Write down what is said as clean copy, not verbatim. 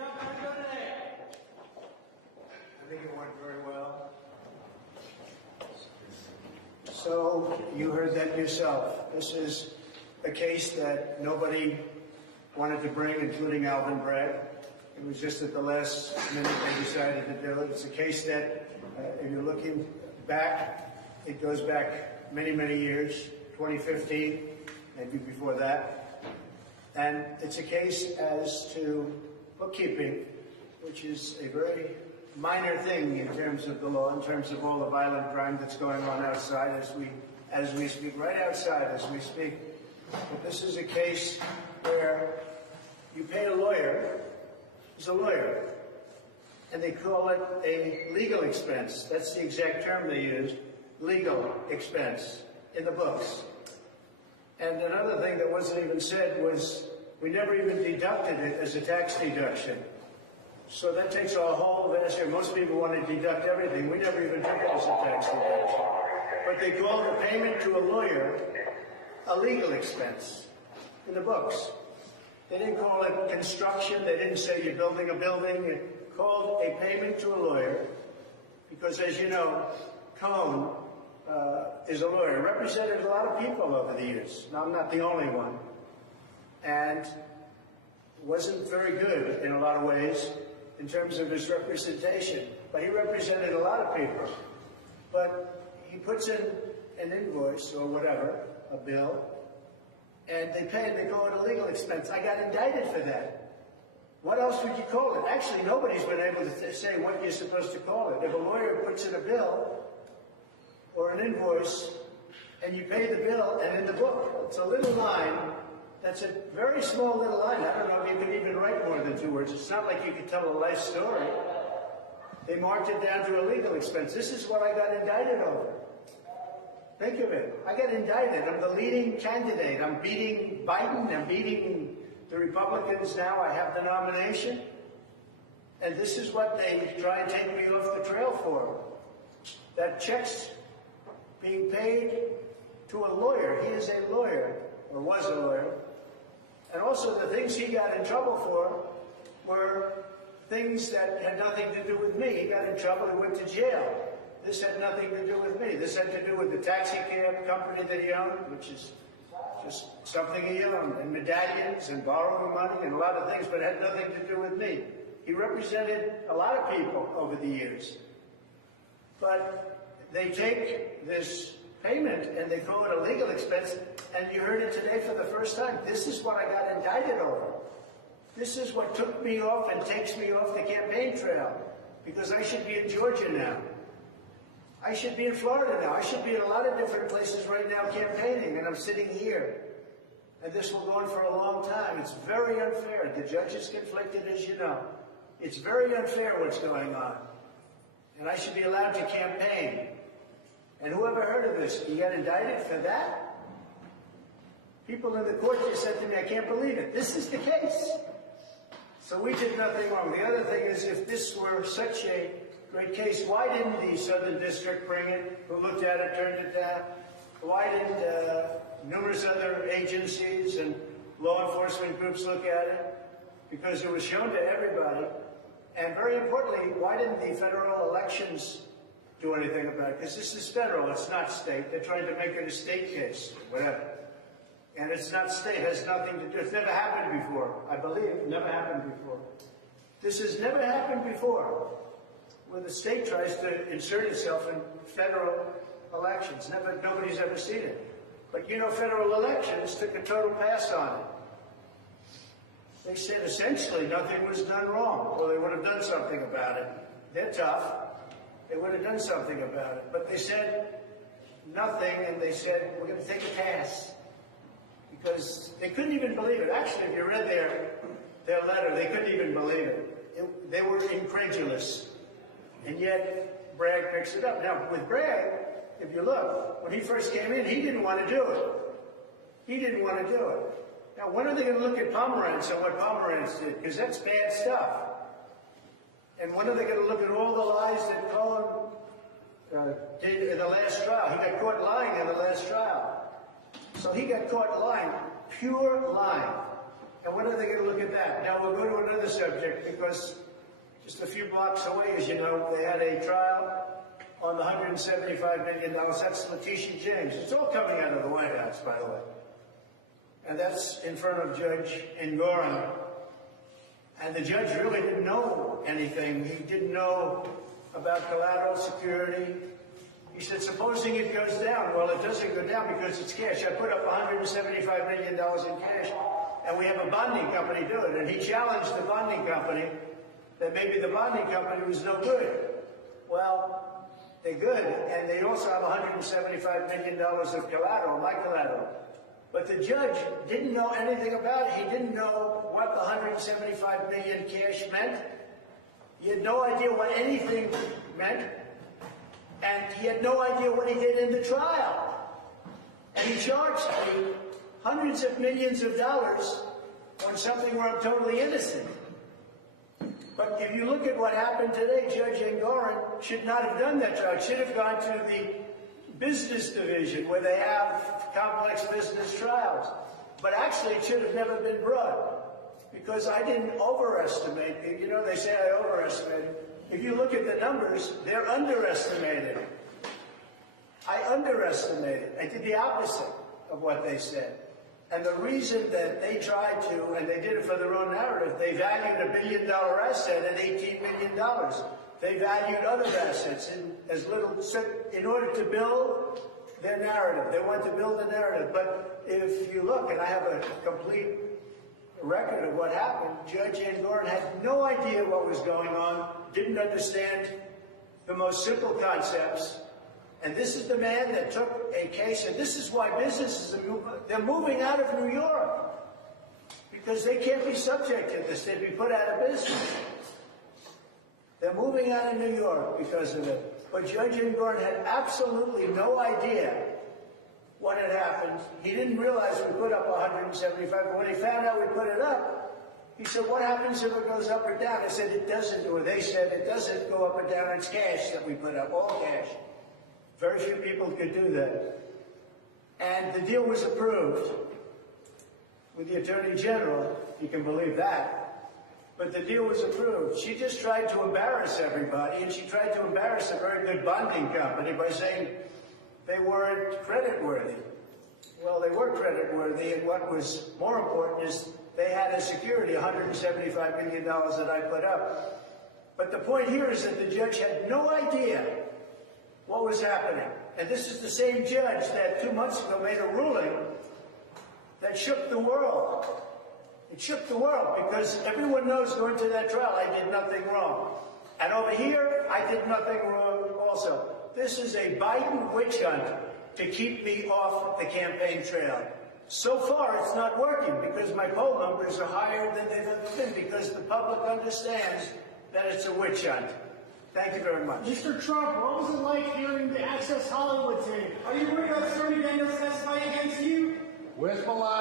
job done good today? I think it went very well. So you heard that yourself. This is a case that nobody wanted to bring, including Alvin Bragg. It was just at the last minute they decided to do it. It's a case that, if you're looking back, it goes back many, many years, 2015, maybe before that. And it's a case as to bookkeeping, which is a very minor thing in terms of the law, in terms of all the violent crime that's going on outside as we speak, right outside as we speak. But this is a case where you pay a lawyer, he's a lawyer, and they call it a legal expense. That's the exact term they used, legal expense, in the books. And another thing that wasn't even said was we never even deducted it as a tax deduction. So that takes a whole vast area. Most people want to deduct everything. We never even took it as a tax deduction. But they called the payment to a lawyer a legal expense in the books. They didn't call it construction. They didn't say you're building a building. It called a payment to a lawyer because, as you know, Cohn is a lawyer. Represented a lot of people over the years. Now, I'm not the only one. And wasn't very good in a lot of ways in terms of his representation. But he represented a lot of people. But he puts in an invoice or whatever, a bill, and they pay it, they call it a legal expense. I got indicted for that. What else would you call it? Actually, nobody's been able to say what you're supposed to call it. If a lawyer puts in a bill or an invoice, and you pay the bill, and in the book, it's a little line. That's a very small little line. I don't know if you could even write more than 2 words. It's not like you could tell a life story. They marked it down to a legal expense. This is what I got indicted over. Think of it. I got indicted. I'm the leading candidate. I'm beating Biden. I'm beating the Republicans now. I have the nomination. And this is what they try and take me off the trail for. That checks being paid to a lawyer. He is a lawyer, or was a lawyer. And also the things he got in trouble for were things that had nothing to do with me. He got in trouble and went to jail. This had nothing to do with me. This had to do with the taxi cab company that he owned, which is just something he owned, and medallions and borrowing money and a lot of things, but it had nothing to do with me. He represented a lot of people over the years. But they take this payment and they call it a legal expense, and you heard it today for the first time. This is what I got indicted over. This is what took me off and takes me off the campaign trail, because I should be in Georgia now. I should be in Florida now. I should be in a lot of different places right now campaigning, and I'm sitting here. And this will go on for a long time. It's very unfair. The judge is conflicted, as you know. It's very unfair what's going on. And I should be allowed to campaign. And whoever heard of this, you got indicted for that? People in the court just said to me, I can't believe it. This is the case. So we did nothing wrong. The other thing is, if this were such a great case, why didn't the Southern District bring it? Who looked at it, turned it down? Why didn't numerous other agencies and law enforcement groups look at it? Because it was shown to everybody. And very importantly, why didn't the federal elections do anything about it? Because this is federal, it's not state. They're trying to make it a state case, whatever. And it's not state, it has nothing to do. It's never happened before, I believe. Never happened before. This has never happened before, where the state tries to insert itself in federal elections. Nobody's ever seen it. But you know, federal elections took a total pass on it. They said essentially nothing was done wrong. Well, they would have done something about it. They're tough. They would have done something about it. But they said nothing, and they said, we're going to take a pass. Because they couldn't even believe it. Actually, if you read their letter, they couldn't even believe it. They were incredulous. And yet, Bragg picks it up. Now, with Bragg, if you look, when he first came in, he didn't want to do it. He didn't want to do it. Now, when are they going to look at Pomerantz and what Pomerantz did? Because that's bad stuff. And when are they going to look at all the lies that Cohen did in the last trial? He got caught lying in the last trial. So he got caught lying, pure lying. And when are they going to look at that? Now we'll go to another subject, because just a few blocks away, as you know, they had a trial on the $175 million. That's Letitia James. It's all coming out of the White House, by the way. And that's in front of Judge Engoron. And the judge really didn't know anything. He didn't know about collateral security. He said, supposing it goes down. Well, it doesn't go down because it's cash. I put up $175 million in cash, and we have a bonding company do it. And he challenged the bonding company that maybe the bonding company was no good. Well, they're good, and they also have $175 million of collateral, my collateral. But the judge didn't know anything about it. He didn't know what the $175 million cash meant. He had no idea what anything meant. And he had no idea what he did in the trial. And he charged me hundreds of millions of dollars on something where I'm totally innocent. But if you look at what happened today, Judge Engoron should not have done that trial. It should have gone to the business division where they have complex business trials. But actually, it should have never been brought because I didn't overestimate. You know, they say I overestimated. If you look at the numbers, they're underestimated. I underestimated. I did the opposite of what they said. And the reason that they tried to, and they did it for their own narrative, they valued a $1 billion asset at $18 million. They valued other assets in as little, in order to build their narrative. They want to build a narrative. But if you look, and I have a complete record of what happened, Judge Engoron had no idea what was going on, didn't understand the most simple concepts. And this is the man that took a case, and this is why businesses they're moving out of New York because they can't be subject to this. They'd be put out of business. They're moving out of New York because of it. But Judge Engoron had absolutely no idea what had happened. He didn't realize we put up 175, but when he found out we put it up, he said, what happens if it goes up or down? I said, it doesn't, or they said, it doesn't go up or down. It's cash that we put up, all cash. Very few people could do that. And the deal was approved with the Attorney General, if you can believe that. But the deal was approved. She just tried to embarrass everybody, and she tried to embarrass a very good bonding company by saying they weren't creditworthy. Well, they were creditworthy, and what was more important is they had as security $175 million that I put up. But the point here is that the judge had no idea what was happening. And this is the same judge that 2 months ago made a ruling that shook the world. It shook the world because everyone knows going to that trial I did nothing wrong. And over here, I did nothing wrong also. This is a Biden witch hunt to keep me off the campaign trail. So far, it's not working because my poll numbers are higher than they've ever been because the public understands that it's a witch hunt. Thank you very much. Mr. Trump, what was it like hearing the Access Hollywood tape? Are you worried about Stormy Daniels testifying against you? Where's Melania?